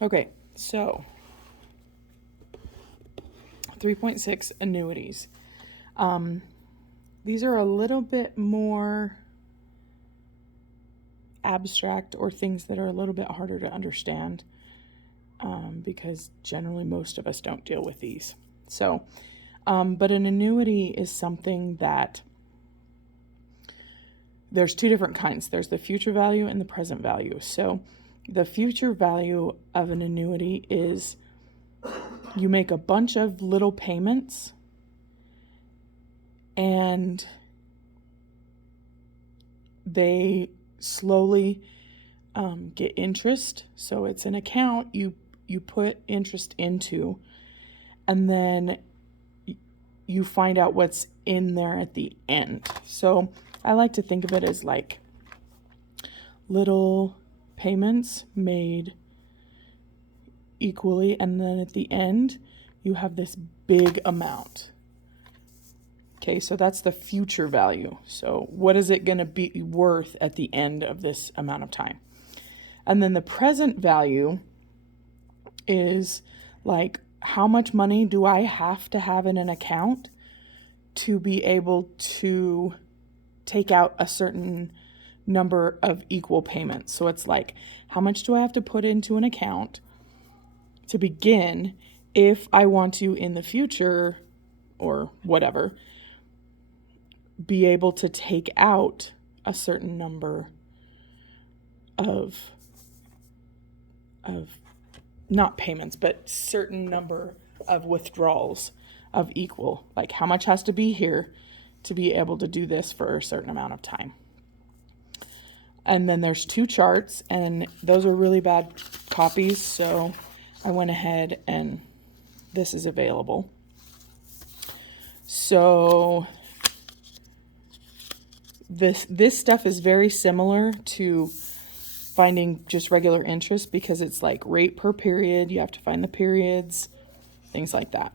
Okay, so 3.6 annuities. These are a little bit more abstract, or things that are a little bit harder to understand, because generally most of us don't deal with these. So, but an annuity is something that there's two different kinds. There's the future value and the present value. So the future value of an annuity is you make a bunch of little payments and they slowly get interest. So it's an account you put interest into, and then you find out what's in there at the end. So I like to think of it as like little payments made equally, and then at the end you have this big amount. Okay, so that's the future value. So what is it going to be worth at the end of this amount of time? And then the present value is like, how much money do I have to have in an account to be able to take out a certain number of equal payments? So it's like, how much do I have to put into an account to begin if I want to, in the future or whatever, be able to take out a certain number of not payments, but certain number of withdrawals of equal, like how much has to be here to be able to do this for a certain amount of time. And then there's two charts, and those are really bad copies, so I went ahead and this is available. So this stuff is very similar to finding just regular interest, because it's like rate per period. You have to find the periods, things like that.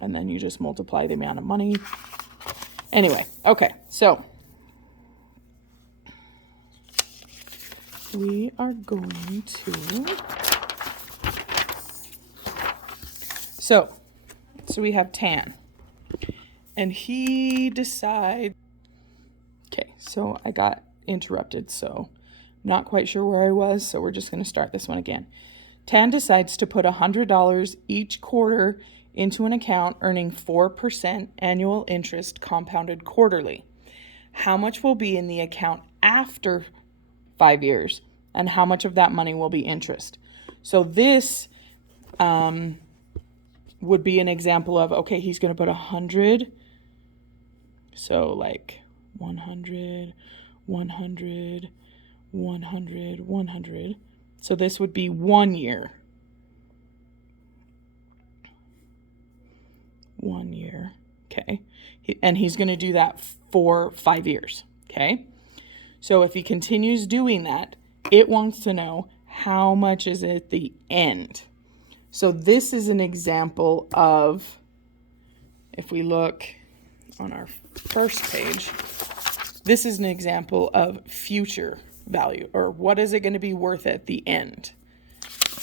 And then you just multiply the amount of money. Anyway, okay, so we are going to, so we have Tan, and he decides, okay, so I got interrupted, so not quite sure where I was, so we're just going to start this one again. Tan decides to put $100 each quarter into an account earning 4% annual interest compounded quarterly. How much will be in the account after 5 years, and how much of that money will be interest? So this would be an example of, okay, he's going to put 100, so like 100, 100, 100, 100. So this would be 1 year. 1 year, okay? And he's going to do that for 5 years, okay? So if he continues doing that, it wants to know how much is at the end. So this is an example of, if we look on our first page, this is an example of future value, or what is it going to be worth at the end.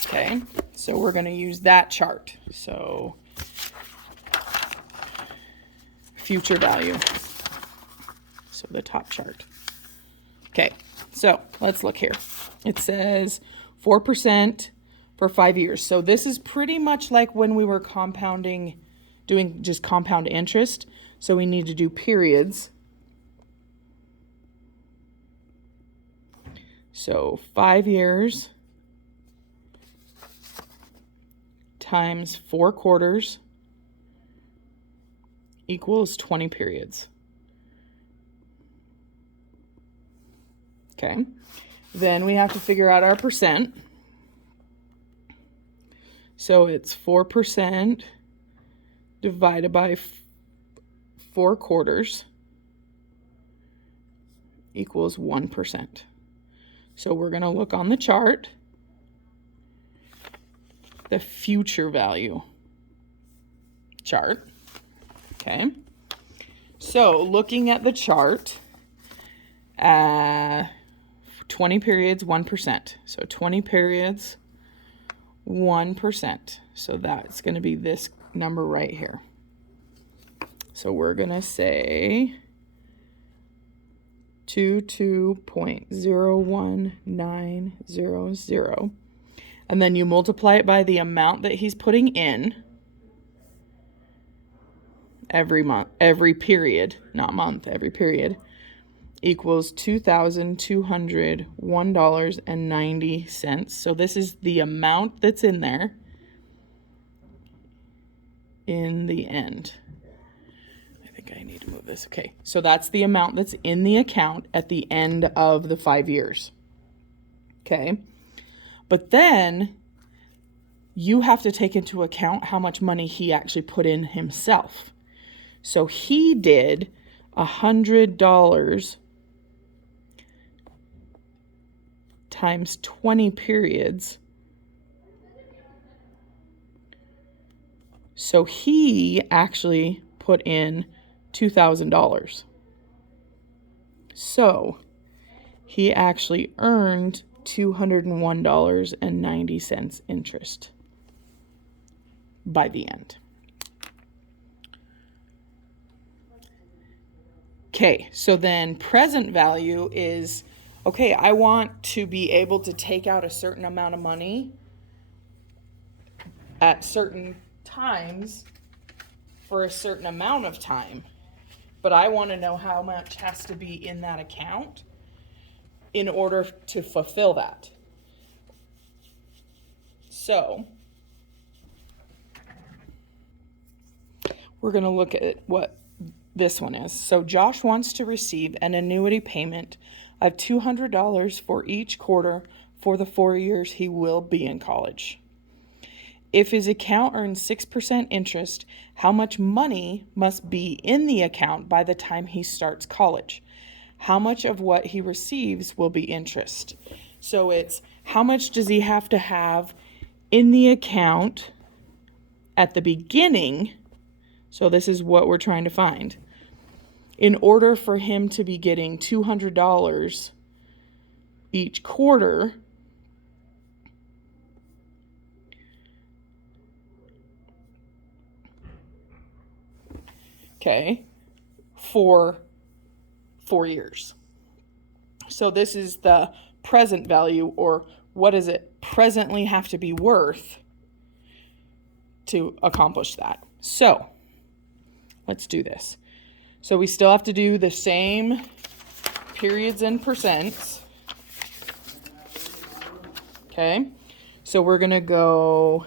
Okay, so we're going to use that chart. So future value, so the top chart. Okay, so let's look here. It says 4% for 5 years. So this is pretty much like when we were compounding, doing just compound interest. So we need to do periods. So 5 years times 4 quarters equals 20 periods. Okay. Then we have to figure out our percent. So it's 4% divided by 4 quarters equals 1%. So we're going to look on the chart, the future value chart. Okay. So looking at the chart, 20 periods, 1%. So 20 periods, 1%. So that's going to be this number right here. So we're going to say 22.01900. And then you multiply it by the amount that he's putting in every month, every period, not month, every period, equals $2,201.90. So this is the amount that's in there in the end. I think I need to move this. Okay, so that's the amount that's in the account at the end of the 5 years. Okay, but then you have to take into account how much money he actually put in himself. So he did $100 times 20 periods. So he actually put in $2,000. So he actually earned $201.90 interest by the end. Okay, so then present value is, okay, I want to be able to take out a certain amount of money at certain times for a certain amount of time, but I want to know how much has to be in that account in order to fulfill that. So we're going to look at what this one is. So Josh wants to receive an annuity payment of $200 for each quarter for the 4 years he will be in college. If his account earns 6% interest, how much money must be in the account by the time he starts college? How much of what he receives will be interest? So it's how much does he have to have in the account at the beginning? So this is what we're trying to find. In order for him to be getting $200 each quarter, okay, for 4 years. So this is the present value, or what does it presently have to be worth to accomplish that. So let's do this. So we still have to do the same periods and percents. Okay, so we're going to go,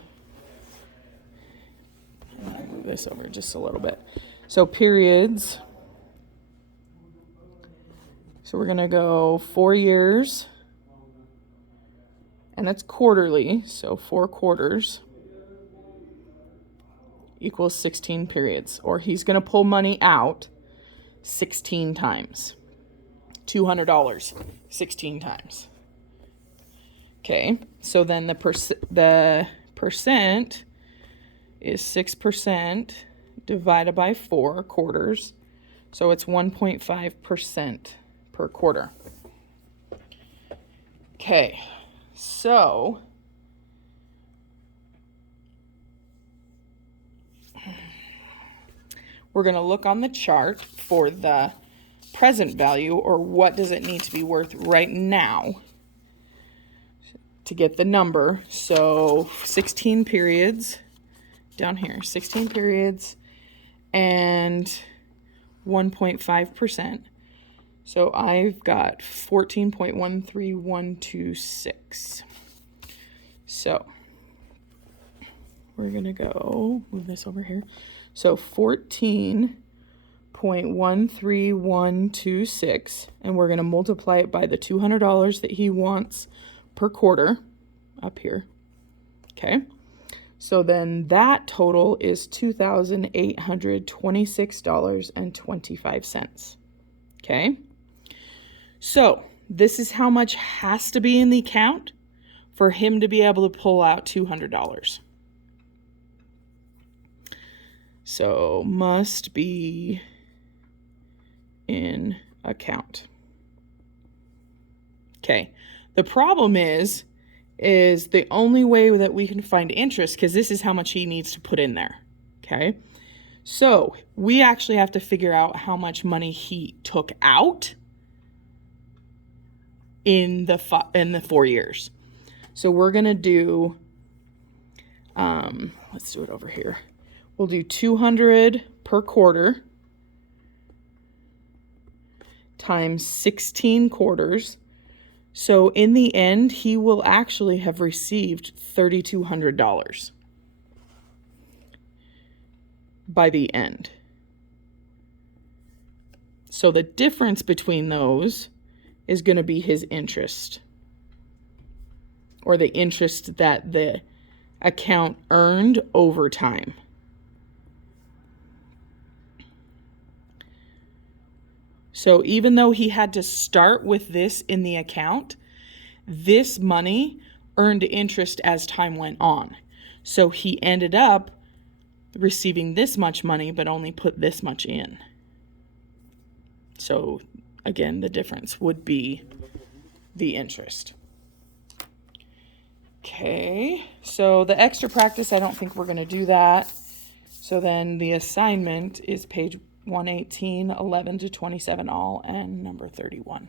move this over just a little bit. So periods, so we're going to go 4 years, and that's quarterly, so 4 quarters equals 16 periods, or he's going to pull money out 16 times. $200, 16 times. Okay, so then the percent is 6% divided by 4 quarters, so it's 1.5% per quarter. Okay, so we're going to look on the chart for the present value, or what does it need to be worth right now to get the number. So 16 periods down here, 16 periods and 1.5%. So I've got 14.13126. So we're going to go move this over here. So 14.13126, and we're going to multiply it by the $200 that he wants per quarter up here. Okay. So then that total is $2,826.25. Okay. So this is how much has to be in the account for him to be able to pull out $200. So must be in account. Okay. The problem is is the only way that we can find interest, because this is how much he needs to put in there. Okay. So we actually have to figure out how much money he took out in the 4 years. So we're going to do, let's do it over here. We'll do 200 per quarter times 16 quarters. So in the end, he will actually have received $3,200 by the end. So the difference between those is going to be his interest, or the interest that the account earned over time. So even though he had to start with this in the account, this money earned interest as time went on. So he ended up receiving this much money, but only put this much in. So again, the difference would be the interest. Okay, so the extra practice, I don't think we're going to do that. So then the assignment is page 118, 11 to 27 all, and number 31.